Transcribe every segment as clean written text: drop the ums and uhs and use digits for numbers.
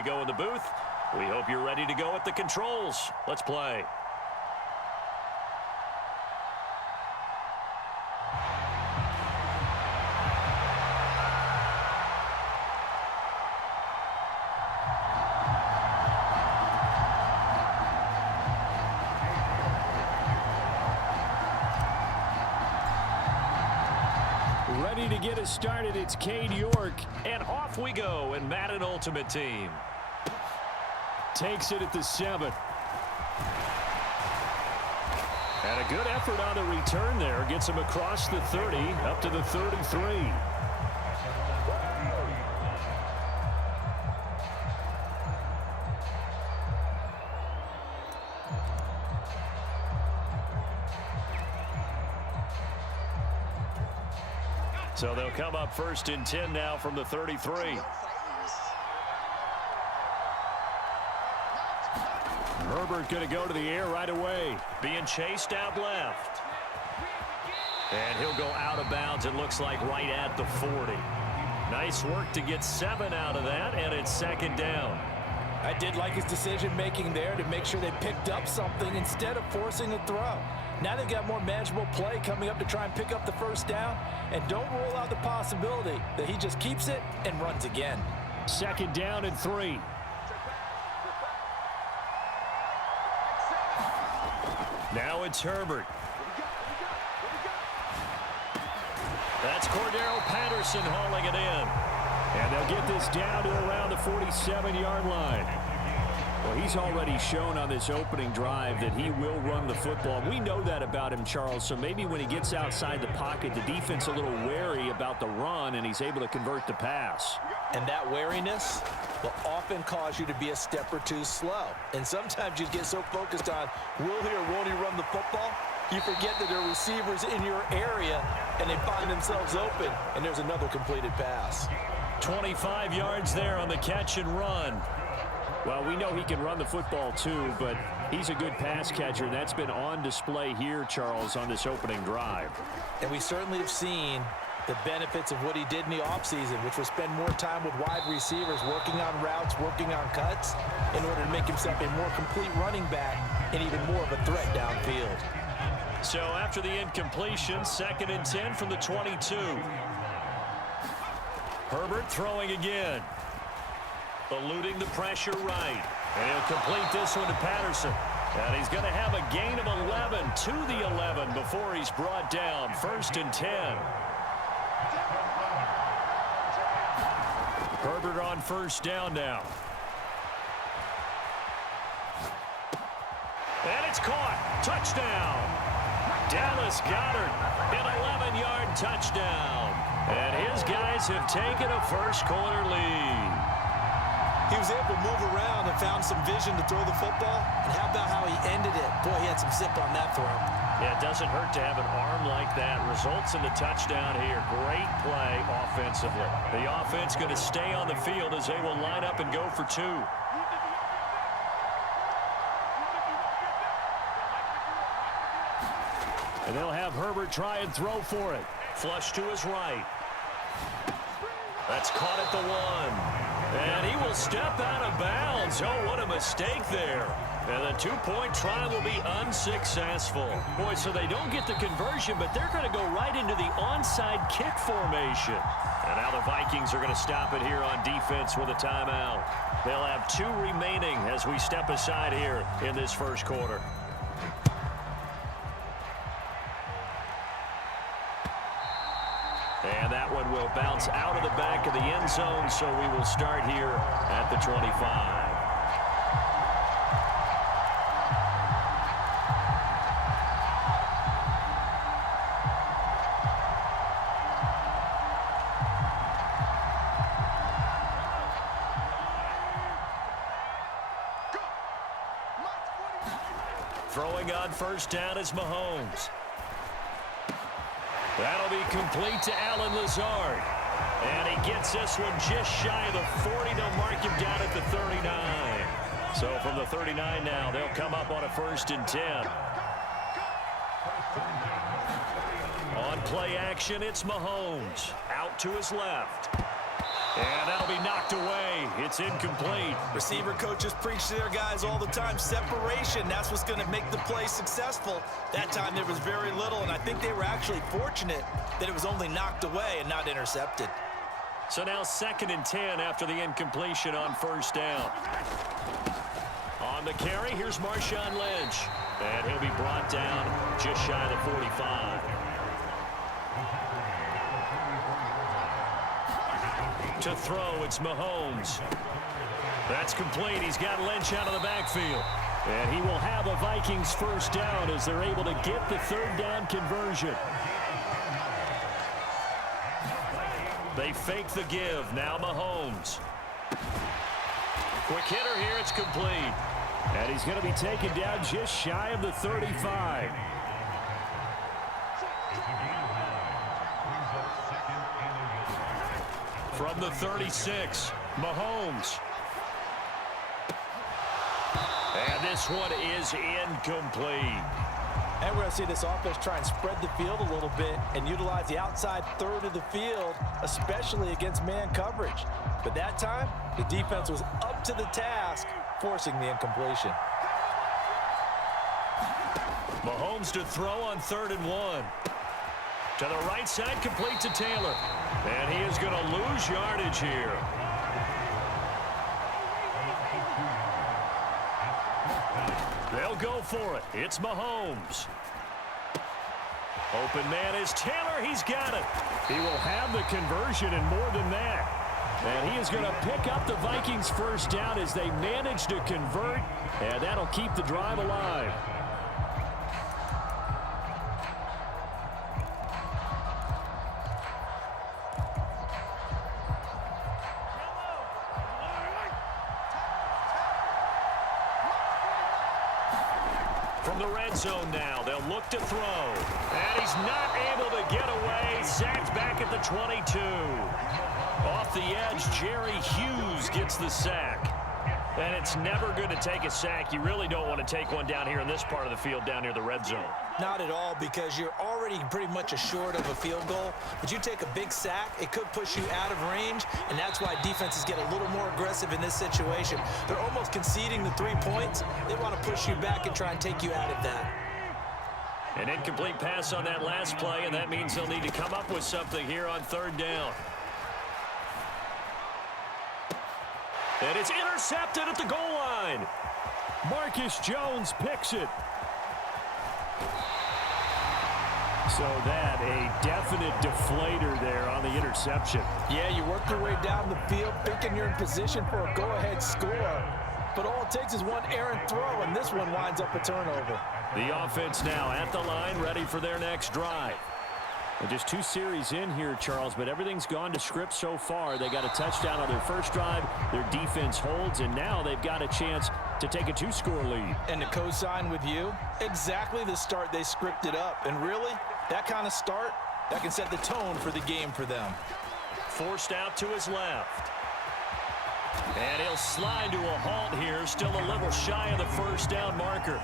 to go in the booth? We hope you're ready to go at the controls. Let's play. Ready to get us started, it's Cade York. And off we go in Madden Ultimate Team. Takes it at the 7. And a good effort on the return there. Gets him across the 30, up to the 33. So they'll come up 1st and 10 now from the 33. Herbert going to go to the air right away. Being chased out left. And he'll go out of bounds, it looks like, right at the 40. Nice work to get 7 out of that, and it's 2nd down. I did like his decision-making there to make sure they picked up something instead of forcing a throw. Now they've got more manageable play coming up to try and pick up the 1st down, and don't rule out the possibility that he just keeps it and runs again. 2nd down and 3. Now it's Herbert. That's Cordero Patterson hauling it in. And they'll get this down to around the 47-yard line. Well, he's already shown on this opening drive that he will run the football. We know that about him, Charles, so maybe when he gets outside the pocket, the defense a little wary about the run, and he's able to convert the pass. And that wariness will often cause you to be a step or two slow. And sometimes you get so focused on, will he or won't he run the football, you forget that there are receivers in your area, and they find themselves open, and there's another completed pass. 25 yards there on the catch and run. Well, we know he can run the football too, but he's a good pass catcher, and that's been on display here, Charles, on this opening drive. And we certainly have seen the benefits of what he did in the offseason, which was spend more time with wide receivers, working on routes, working on cuts, in order to make himself a more complete running back and even more of a threat downfield. So after the incompletion, 2nd and 10 from the 22. Herbert throwing again. Eluding the pressure right. And he'll complete this one to Patterson. And he's going to have a gain of 11 to the 11 before he's brought down. 1st and 10. Herbert on 1st down now. And it's caught. Touchdown. Dallas Goedert, an 11-yard touchdown. And his guys have taken a first-quarter lead. He was able to move around and found some vision to throw the football. And how about how he ended it? Boy, he had some zip on that throw. Yeah, it doesn't hurt to have an arm like that. Results in the touchdown here. Great play offensively. The offense going to stay on the field as they will line up and go for 2. And they'll have Herbert try and throw for it. Flush to his right. That's caught at the 1. And he will step out of bounds. Oh, what a mistake there. And the 2-point try will be unsuccessful. Boy, so they don't get the conversion, but they're going to go right into the onside kick formation. And now the Vikings are going to stop it here on defense with a timeout. They'll have 2 remaining as we step aside here in this first quarter. And that one will bounce out of the back of the end zone, so we will start here at the 25. Throwing on 1st down is Mahomes. That'll be complete to Allen Lazard. And he gets this one just shy of the 40. They'll mark him down at the 39. So from the 39 now, they'll come up on a 1st and 10. On play action, it's Mahomes. Out to his left. And that'll be knocked away. It's incomplete. Receiver coaches preach to their guys all the time. Separation, that's what's going to make the play successful. That time there was very little, and I think they were actually fortunate that it was only knocked away and not intercepted. So now 2nd and 10 after the incompletion on first down. On the carry, here's Marshawn Lynch. And he'll be brought down just shy of the 45. To throw, it's Mahomes. That's complete. He's got Lynch out of the backfield. And he will have a Vikings first down as they're able to get the 3rd down conversion. They fake the give. Now Mahomes. Quick hitter here. It's complete. And he's going to be taken down just shy of the 35. From the 36, Mahomes. And this one is incomplete. And we're going to see this offense try and spread the field a little bit and utilize the outside third of the field, especially against man coverage. But that time, the defense was up to the task, forcing the incompletion. Mahomes to throw on 3rd and 1. To the right side, complete to Taylor. And he is going to lose yardage here. They'll go for it. It's Mahomes. Open man is Taylor. He's got it. He will have the conversion and more than that. And he is going to pick up the Vikings first down as they manage to convert. And that'll keep the drive alive. From the red zone now, they'll look to throw. And he's not able to get away. Sacked back at the 22. Off the edge, Jerry Hughes gets the sack. And it's never good to take a sack. You really don't want to take one down here in this part of the field down near the red zone. Not at all, because you're already pretty much assured of a field goal. But you take a big sack, it could push you out of range, and that's why defenses get a little more aggressive in this situation. They're almost conceding the 3 points. They want to push you back and try and take you out of that. An incomplete pass on that last play, and that means they'll need to come up with something here on 3rd down. And it's intercepted at the goal line. Marcus Jones picks it. So that a definite deflator there on the interception. Yeah, you work your way down the field, thinking you're in position for a go-ahead score. But all it takes is one errant throw, and this one winds up a turnover. The offense now at the line, ready for their next drive. And just 2 series in here, Charles, but everything's gone to script so far. They got a touchdown on their first drive. Their defense holds, and now they've got a chance to take a 2-score lead. And to co-sign with you, exactly the start they scripted up. And really, that kind of start, that can set the tone for the game for them. Forced out to his left. And he'll slide to a halt here, still a little shy of the first down marker.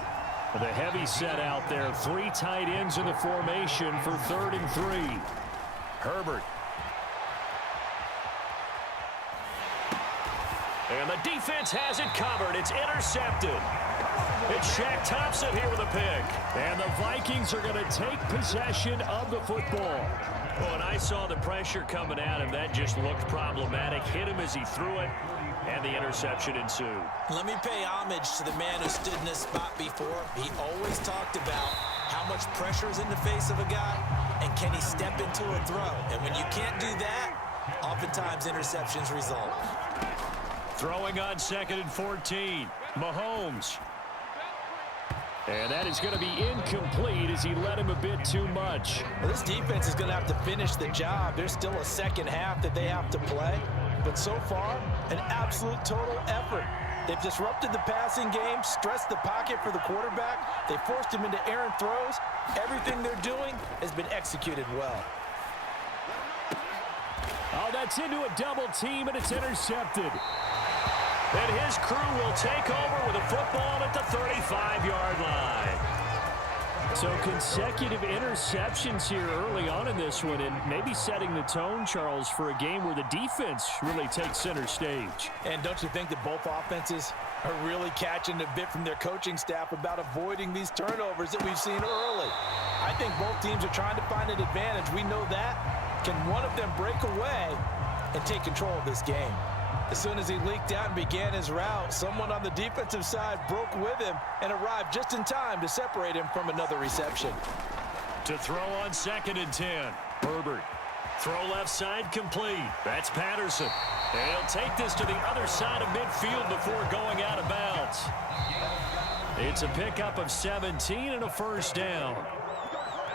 The heavy set out there. 3 tight ends in the formation for 3rd and 3. Herbert. And the defense has it covered. It's intercepted. It's Shaq Thompson here with a pick. And the Vikings are going to take possession of the football. Well, and I saw the pressure coming at him. That just looked problematic. Hit him as he threw it, and the interception ensued. Let me pay homage to the man who stood in this spot before. He always talked about how much pressure is in the face of a guy, and can he step into a throw. And when you can't do that, oftentimes interceptions result. Throwing on 2nd and 14. Mahomes. And that is going to be incomplete as he led him a bit too much. Well, this defense is going to have to finish the job. There's still a second half that they have to play. But so far, an absolute total effort. They've disrupted the passing game, stressed the pocket for the quarterback. They forced him into errant throws. Everything they're doing has been executed well. Oh, that's into a double team, and it's intercepted. And his crew will take over with a football at the 35-yard line. So consecutive interceptions here early on in this one, and maybe setting the tone, Charles, for a game where the defense really takes center stage. And don't you think that both offenses are really catching a bit from their coaching staff about avoiding these turnovers that we've seen early? I think both teams are trying to find an advantage. We know that. Can one of them break away and take control of this game? As soon as he leaked out and began his route, someone on the defensive side broke with him and arrived just in time to separate him from another reception. To throw on 2nd and 10. Herbert. Throw left side complete. That's Patterson. And he'll take this to the other side of midfield before going out of bounds. It's a pickup of 17 and a first down.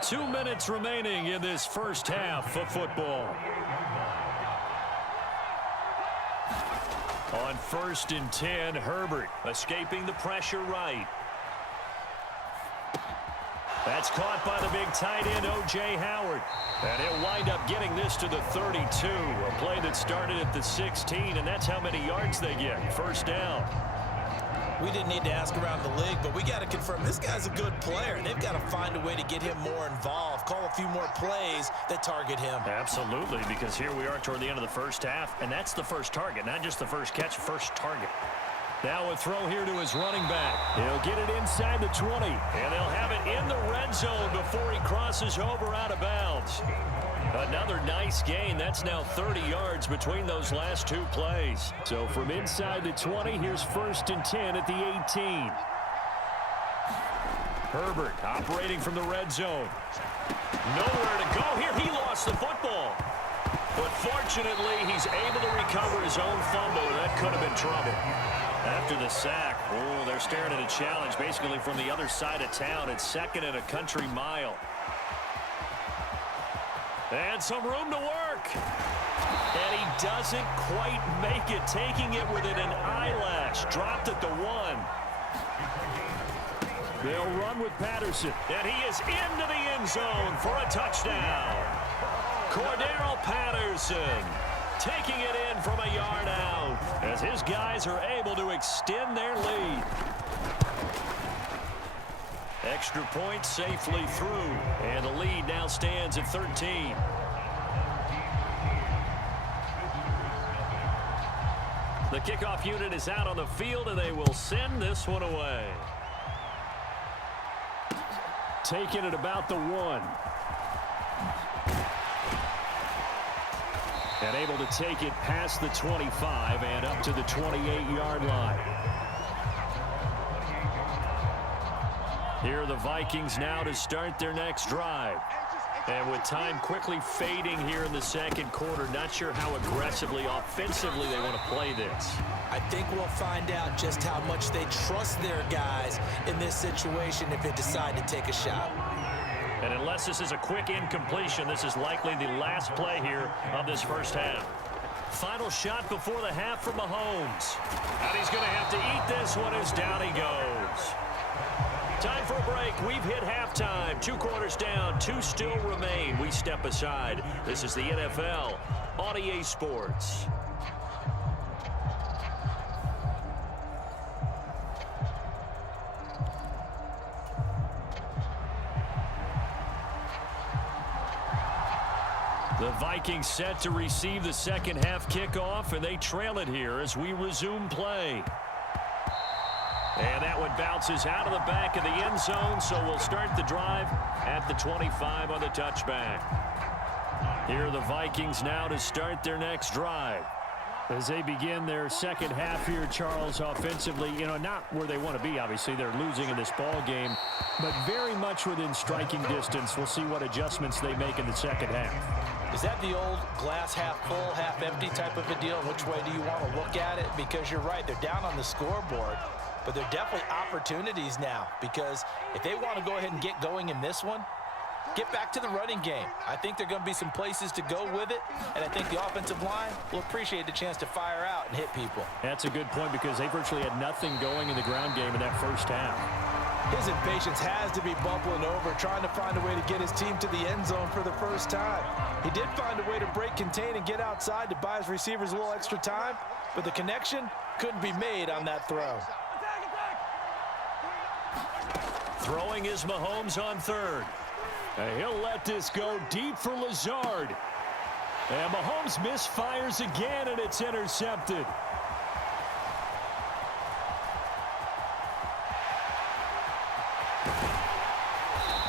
2 minutes remaining in this first half of football. On 1st and 10, Herbert escaping the pressure right. That's caught by the big tight end, O.J. Howard. And he'll wind up getting this to the 32. A play that started at the 16, and that's how many yards they get. First down. We didn't need to ask around the league, but we got to confirm this guy's a good player. They've got to find a way to get him more involved, call a few more plays that target him. Absolutely, because here we are toward the end of the first half, and that's the first target, not just the first catch, first target. Now a throw here to his running back. He'll get it inside the 20. And they'll have it in the red zone before he crosses over out of bounds. Another nice gain. That's now 30 yards between those last two plays. So from inside the 20, here's 1st and 10 at the 18. Herbert operating from the red zone. Nowhere to go here. He lost the football. But fortunately, he's able to recover his own fumble, and that could have been trouble. After the sack, they're staring at a challenge basically from the other side of town. It's 2nd and a country mile. And some room to work. And he doesn't quite make it, taking it within an eyelash. Dropped at the 1. They'll run with Patterson. And he is into the end zone for a touchdown. Cordero Patterson taking it in from a yard out as his guys are able to extend their lead. Extra point safely through, and the lead now stands at 13. The kickoff unit is out on the field, and they will send this one away. Taking it about the 1. And able to take it past the 25 and up to the 28-yard line. Here are the Vikings now to start their next drive. And with time quickly fading here in the second quarter, not sure how aggressively, offensively they want to play this. I think we'll find out just how much they trust their guys in this situation if they decide to take a shot. And unless this is a quick incompletion, this is likely the last play here of this first half. Final shot before the half from Mahomes. And he's going to have to eat this one as down he goes. Time for a break. We've hit halftime. 2 quarters down. 2 still remain. We step aside. This is the NFL on EA Sports. The Vikings set to receive the second half kickoff, and they trail it here as we resume play. And that one bounces out of the back of the end zone, so we'll start the drive at the 25 on the touchback. Here are the Vikings now to start their next drive. As they begin their second half here, Charles, offensively, not where they want to be, obviously. They're losing in this ball game, but very much within striking distance. We'll see what adjustments they make in the second half. Is that the old glass half full, half empty type of a deal? Which way do you want to look at it? Because you're right, they're down on the scoreboard, but they're definitely opportunities now, because if they want to go ahead and get going in this one, get back to the running game. I think there are going to be some places to go with it, and I think the offensive line will appreciate the chance to fire out and hit people. That's a good point, because they virtually had nothing going in the ground game in that first half. His impatience has to be bubbling over, trying to find a way to get his team to the end zone for the first time. He did find a way to break, contain, and get outside to buy his receivers a little extra time, but the connection couldn't be made on that throw. Throwing is Mahomes on third. And he'll let this go deep for Lazard. And Mahomes misfires again, and it's intercepted.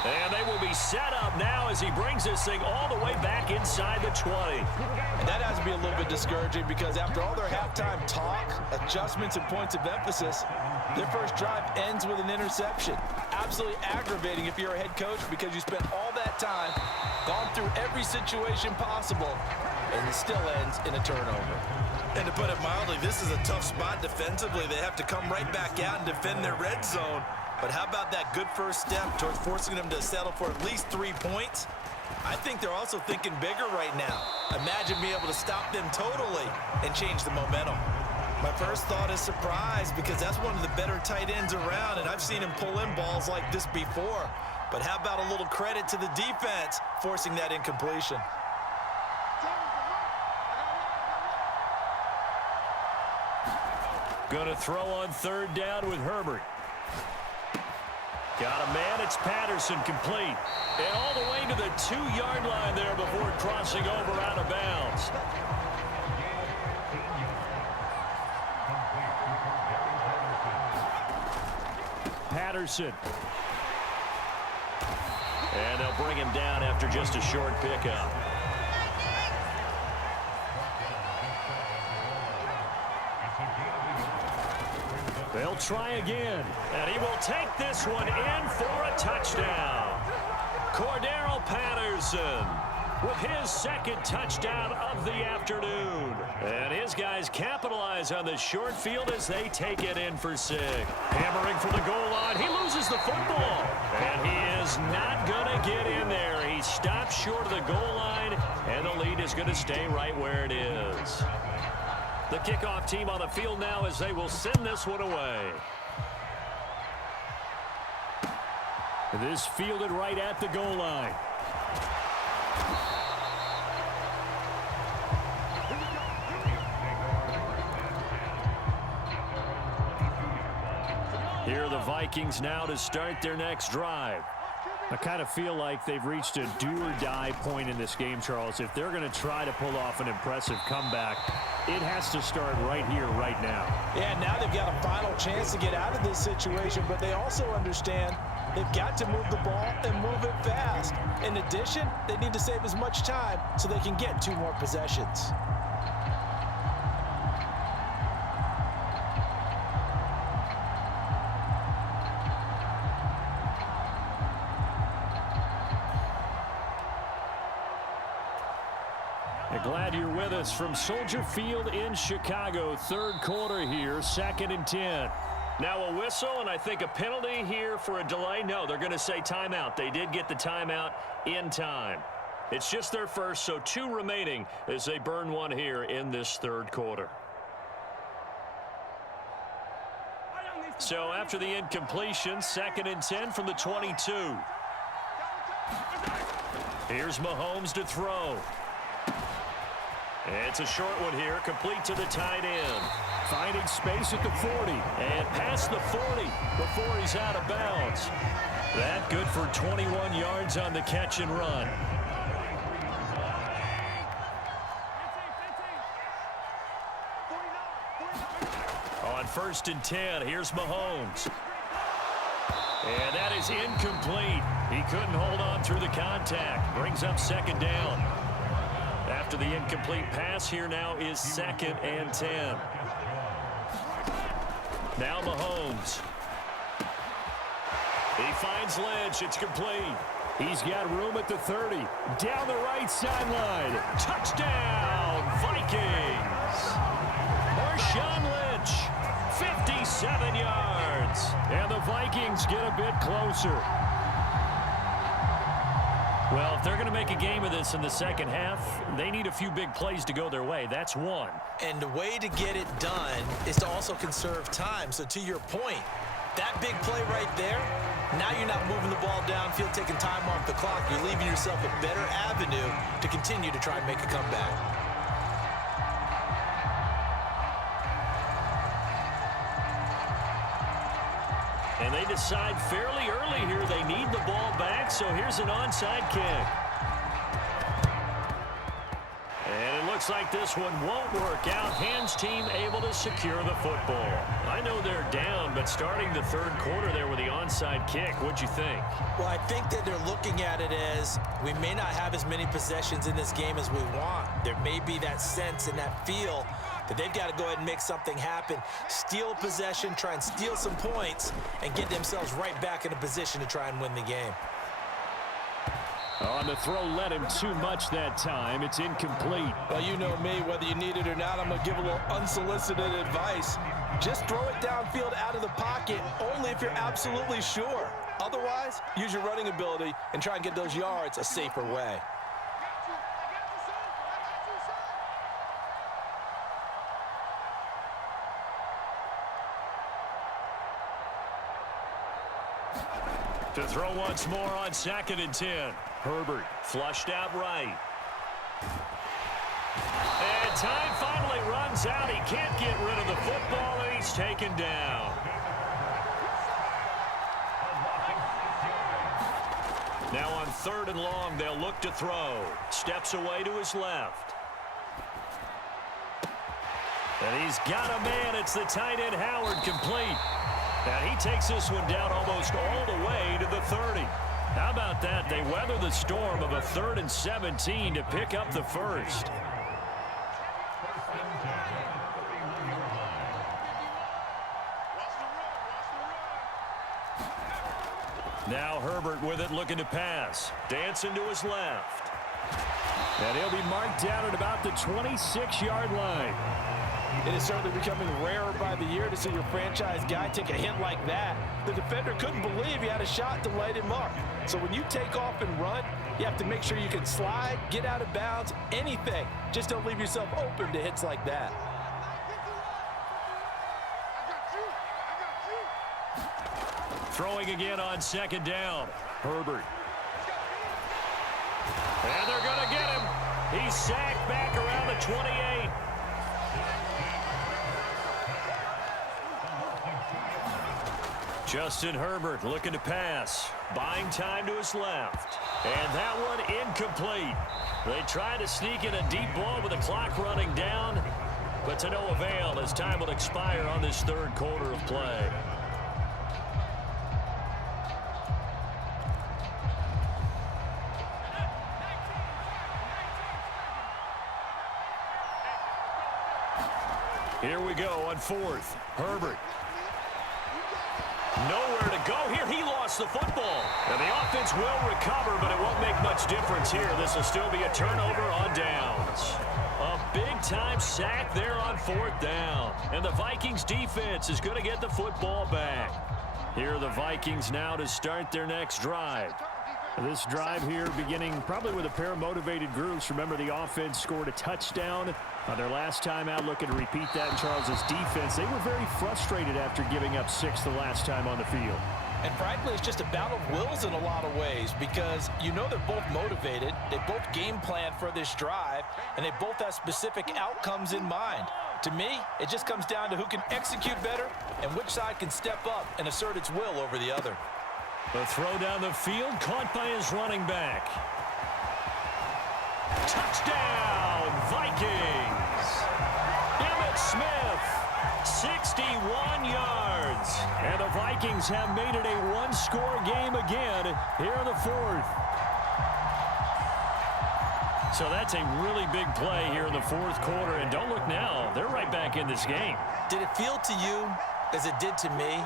And they will be set up now as he brings this thing all the way back inside the 20. And that has to be a little bit discouraging because after all their halftime talk, adjustments, and points of emphasis, their first drive ends with an interception. Absolutely aggravating if you're a head coach because you spent all that time, gone through every situation possible, and it still ends in a turnover. And to put it mildly, this is a tough spot defensively. They have to come right back out and defend their red zone. But how about that good first step towards forcing them to settle for at least 3 points? I think they're also thinking bigger right now. Imagine being able to stop them totally and change the momentum. My first thought is surprise because that's one of the better tight ends around, and I've seen him pull in balls like this before. But how about a little credit to the defense forcing that incompletion? Going to throw on third down with Herbert. Got a man, it's Patterson, complete. And all the way to the 2-yard line there before crossing over out of bounds. Patterson. And they'll bring him down after just a short pickup. They'll try again. And he will take this one in for a touchdown. Cordero Patterson with his second touchdown of the afternoon. And his guys capitalize on the short field as they take it in for 6. Hammering for the goal line. He loses the football. And he is not going to get in there. He stops short of the goal line, and the lead is going to stay right where it is. The kickoff team on the field now as they will send this one away. This fielded right at the goal line. Here are the Vikings now to start their next drive. I kind of feel like they've reached a do-or-die point in this game, Charles. If they're going to try to pull off an impressive comeback, it has to start right here, right now. Yeah, now they've got a final chance to get out of this situation, but they also understand they've got to move the ball and move it fast. In addition, they need to save as much time so they can get 2 more possessions. Glad you're with us from Soldier Field in Chicago. Third quarter here, 2nd and 10. Now a whistle, and I think a penalty here for a delay. No, they're going to say timeout. They did get the timeout in time. It's just their first, so 2 remaining as they burn one here in this third quarter. So after the incompletion, 2nd and 10 from the 22. Here's Mahomes to throw. It's a short one here, complete to the tight end. Finding space at the 40. And past the 40 before he's out of bounds. That good for 21 yards on the catch and run. On 1st and 10, here's Mahomes. And that is incomplete. He couldn't hold on through the contact. Brings up 2nd down. After the incomplete pass, here now is 2nd and 10. Now Mahomes. He finds Lynch. It's complete. He's got room at the 30. Down the right sideline. Touchdown, Vikings. Marshawn Lynch, 57 yards. And the Vikings get a bit closer. Well, if they're going to make a game of this in the second half, they need a few big plays to go their way. That's one. And the way to get it done is to also conserve time. So to your point, that big play right there, now you're not moving the ball downfield, taking time off the clock. You're leaving yourself a better avenue to continue to try and make a comeback. And they decide fairly early here they need the ball back, so here's an onside kick. And it looks like this one won't work out. Hands team able to secure the football. I know they're down, but starting the third quarter there with the onside kick, what'd you think? Well, I think that they're looking at it as we may not have as many possessions in this game as we want. There may be that sense and that feel that they've got to go ahead and make something happen, steal a possession, try and steal some points, and get themselves right back in a position to try and win the game. On the throw, led him too much that time. It's incomplete. Well, you know me, whether you need it or not, I'm going to give a little unsolicited advice. Just throw it downfield out of the pocket, only if you're absolutely sure. Otherwise, use your running ability and try and get those yards a safer way. To throw once more on 2nd and 10. Herbert flushed out right. And time finally runs out. He can't get rid of the football, and he's taken down. Now on 3rd and long, they'll look to throw. Steps away to his left. And he's got a man. It's the tight end, Howard, complete. And he takes this one down almost all the way to the 30. How about that? They weather the storm of a 3rd and 17 to pick up the first. Now Herbert with it, looking to pass. Dancing to his left. And he'll be marked down at about the 26-yard line. It is certainly becoming rarer by the year to see your franchise guy take a hit like that. The defender couldn't believe he had a shot to light him up. So when you take off and run, you have to make sure you can slide, get out of bounds, anything. Just don't leave yourself open to hits like that. Throwing again on 2nd down. Herbert. And they're going to get him. He's sacked back around the 28. Justin Herbert looking to pass. Buying time to his left. And that one incomplete. They try to sneak in a deep ball with the clock running down, but to no avail as time will expire on this 3rd quarter of play. Here we go on 4th. Herbert. Nowhere to go here. He lost the football. And the offense will recover, but it won't make much difference here. This will still be a turnover on downs. A big-time sack there on 4th down. And the Vikings defense is going to get the football back. Here are the Vikings now to start their next drive. This drive here beginning probably with a pair of motivated groups. Remember, the offense scored a touchdown on their last time out, looking to repeat that in Charles's defense. They were very frustrated after giving up 6 the last time on the field. And frankly, it's just a battle of wills in a lot of ways because you know they're both motivated. They both game plan for this drive, and they both have specific outcomes in mind. To me, it just comes down to who can execute better and which side can step up and assert its will over the other. The throw down the field, caught by his running back. Touchdown, Vikings! Emmitt Smith, 61 yards. And the Vikings have made it a one-score game again here in the 4th. So that's a really big play here in the 4th quarter. And don't look now, they're right back in this game. Did it feel to you, as it did to me,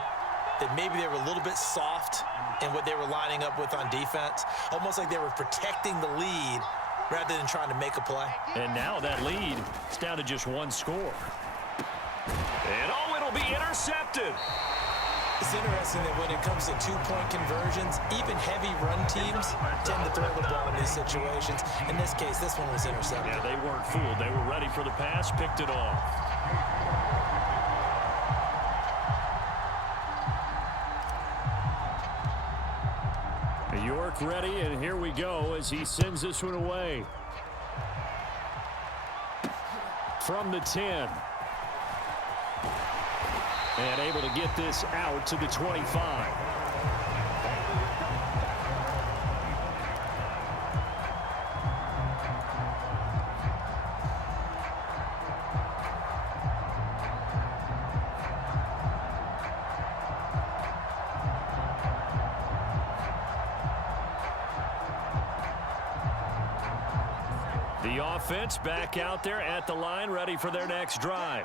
that maybe they were a little bit soft in what they were lining up with on defense? Almost like they were protecting the lead rather than trying to make a play. And now that lead is down to just 1 score. And oh, it'll be intercepted. It's interesting that when it comes to 2-point conversions, even heavy run teams tend to throw the ball in these situations. In this case, this one was intercepted. Yeah, they weren't fooled. They were ready for the pass, picked it off. York ready, and here we go as he sends this one away. From the 10. And able to get this out to the 25. The offense back out there at the line, ready for their next drive.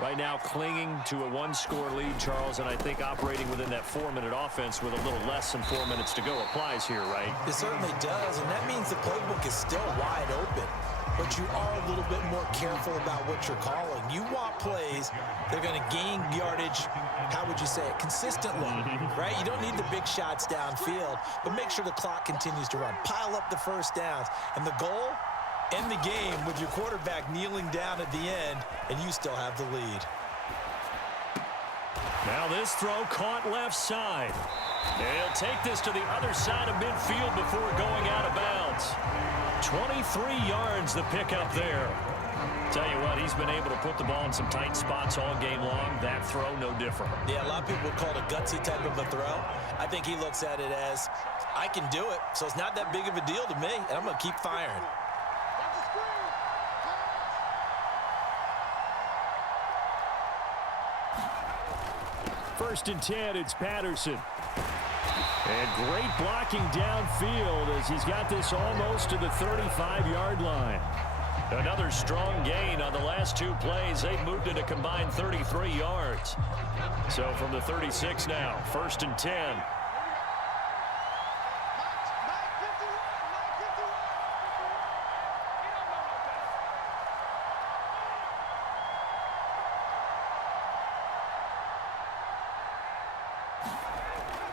Right now clinging to a one-score lead, Charles, and I think operating within that 4-minute offense with a little less than 4 minutes to go applies here, right? It certainly does, and that means the playbook is still wide open. But you are a little bit more careful about what you're calling. You want plays that are going to gain yardage, how would you say it, consistently, right? You don't need the big shots downfield, but make sure the clock continues to run. Pile up the first downs, and the goal, end the game with your quarterback kneeling down at the end, and you still have the lead. Now this throw caught left side. And he'll take this to the other side of midfield before going out of bounds. 23 yards the pickup there. Tell you what, he's been able to put the ball in some tight spots all game long. That throw, no different. Yeah, a lot of people would call it a gutsy type of a throw. I think he looks at it as, I can do it, so it's not that big of a deal to me, and I'm going to keep firing. First and 10, it's Patterson. And great blocking downfield as he's got this almost to the 35-yard line. Another strong gain on the last two plays. They've moved it a combined 33 yards. So from the 36 now, first and 10.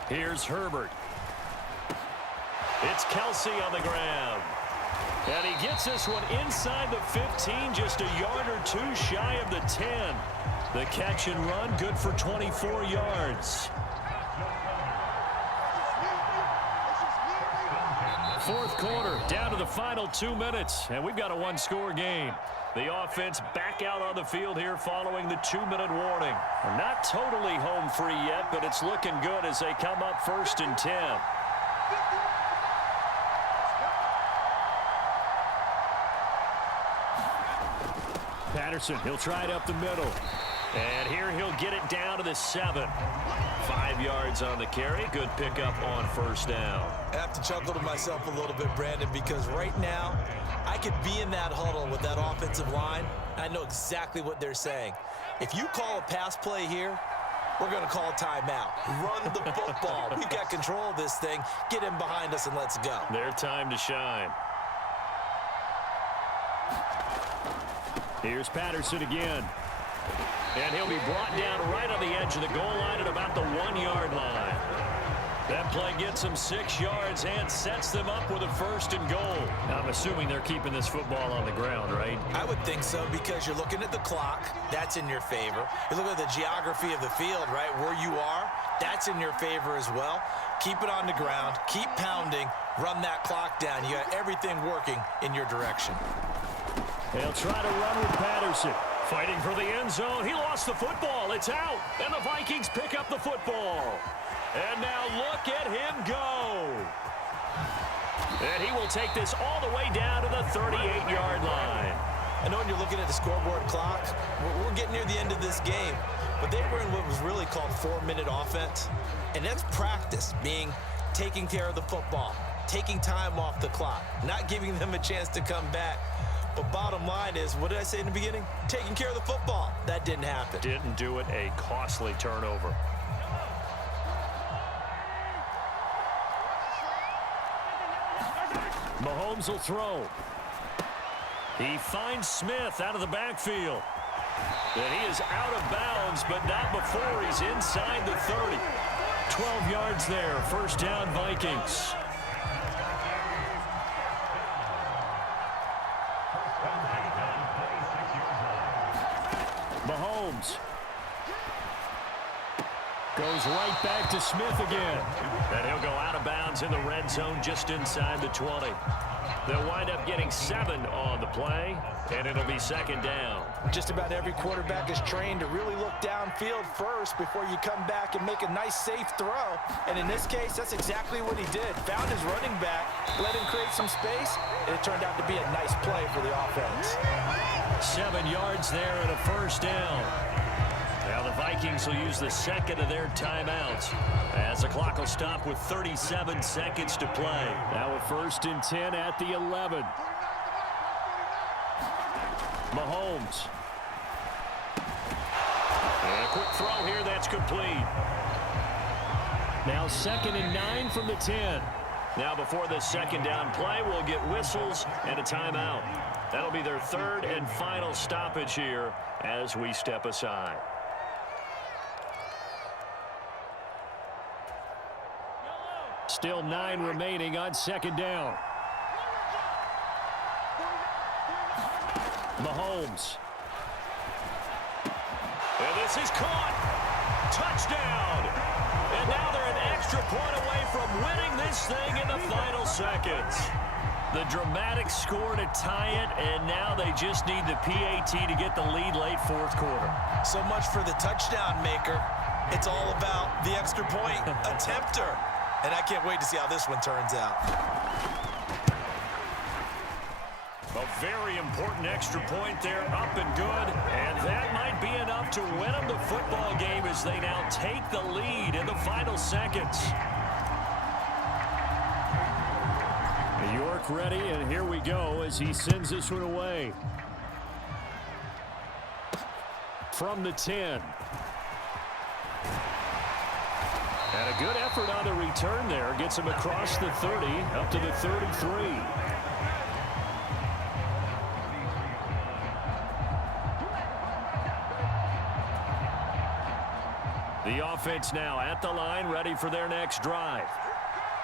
Here's Herbert. It's Kelsey on the ground. And he gets this one inside the 15, just a yard or two shy of the 10. The catch and run, good for 24 yards. Fourth quarter, down to the final 2 minutes, and we've got a one-score game. The offense back out on the field here following the 2-minute warning. Not totally home free yet, but it's looking good as they come up first and 10. Patterson, he'll try it up the middle. And here he'll get it down to the 7. 5 yards on the carry. Good pickup on first down. I have to chuckle to myself a little bit, Brandon, because right now I could be in that huddle with that offensive line. I know exactly what they're saying. If you call a pass play here, we're going to call a timeout. Run the football. We've got control of this thing. Get in behind us and let's go. Their time to shine. Here's Patterson again. And he'll be brought down right on the edge of the goal line at about the 1-yard line. That play gets them 6 yards and sets them up with a first and goal. Now, I'm assuming they're keeping this football on the ground, right? I would think so, because you're looking at the clock. That's in your favor. You look at the geography of the field, right, where you are. That's in your favor as well. Keep it on the ground. Keep pounding. Run that clock down. You got everything working in your direction. They'll try to run with Patterson. Fighting for the end zone. He lost the football. It's out. And the Vikings pick up the football. And now look at him go. And he will take this all the way down to the 38-yard line. I know when you're looking at the scoreboard clock, we're getting near the end of this game. But they were in what was really called 4-minute offense. And that's practice, being taking care of the football, taking time off the clock, not giving them a chance to come back. But bottom line is, what did I say in the beginning? Taking care of the football. That didn't happen. Didn't do it. A costly turnover. Mahomes will throw. He finds Smith out of the backfield. And he is out of bounds, but not before he's inside the 30. 12 yards there. First down, Vikings. Mahomes. Goes right back to Smith again. And he'll go out of bounds in the red zone just inside the 20. They'll wind up getting 7 on the play, and it'll be second down. Just about every quarterback is trained to really look downfield first before you come back and make a nice, safe throw. And in this case, that's exactly what he did. Found his running back, let him create some space, and it turned out to be a nice play for the offense. 7 yards there and a first down. Now the Vikings will use the second of their timeouts as the clock will stop with 37 seconds to play. Now a 1st and 10 at the 11. Mahomes. And a quick throw here that's complete. Now 2nd and 9 from the 10. Now before the second down play, we'll get whistles and a timeout. That'll be their 3rd and final stoppage here as we step aside. Still 9 remaining on 2nd down. Mahomes. And this is caught. Touchdown. And now they're an extra point away from winning this thing in the final seconds. The dramatic score to tie it, and now they just need the PAT to get the lead late 4th quarter. So much for the touchdown maker. It's all about the extra point attempter. And I can't wait to see how this one turns out. A very important extra point there, up and good. And that might be enough to win them the football game as they now take the lead in the final seconds. York ready, and here we go as he sends this one away. From the 10. And a good effort on the return there. Gets him across the 30, up to the 33. The offense now at the line, ready for their next drive.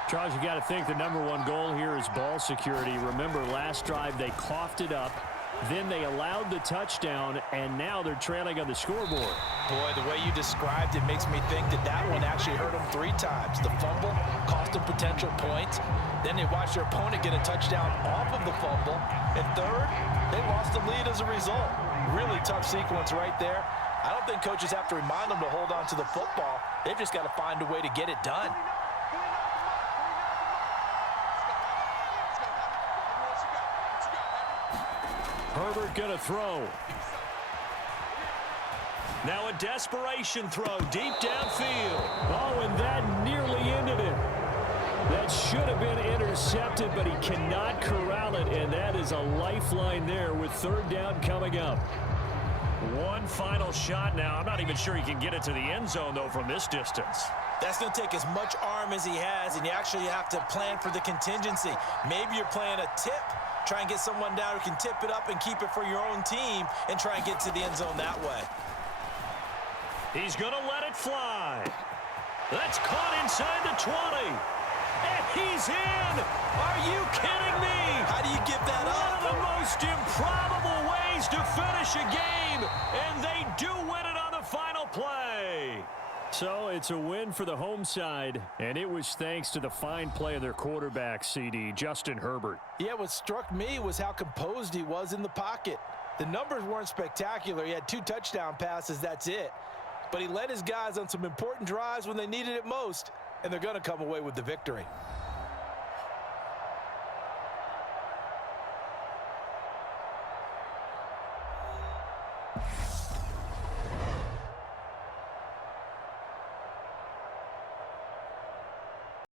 Charles, you got to think the #1 goal here is ball security. Remember, last drive they coughed it up. Then they allowed the touchdown, and now they're trailing on the scoreboard. Boy, the way you described it makes me think that that one actually hurt them 3 times. The fumble cost them potential points. Then they watched their opponent get a touchdown off of the fumble. And third, they lost the lead as a result. Really tough sequence right there. I don't think coaches have to remind them to hold on to the football. They've just got to find a way to get it done. Herbert going to throw. Now a desperation throw deep downfield. Oh, and that nearly ended it. That should have been intercepted, but he cannot corral it, and that is a lifeline there with 3rd down coming up. One final shot now. I'm not even sure he can get it to the end zone, though, from this distance. That's going to take as much arm as he has, and you actually have to plan for the contingency. Maybe you're playing a tip. Try and get someone down who can tip it up and keep it for your own team and try and get to the end zone that way. He's going to let it fly. That's caught inside the 20. And he's in. Are you kidding me? How do you give that up? One of the most improbable ways to finish a game, and they do win it on the final play. So it's a win for the home side, and it was thanks to the fine play of their quarterback, CD, Justin Herbert. Yeah, what struck me was how composed he was in the pocket. The numbers weren't spectacular. He had 2 touchdown passes, that's it. But he led his guys on some important drives when they needed it most, and they're going to come away with the victory.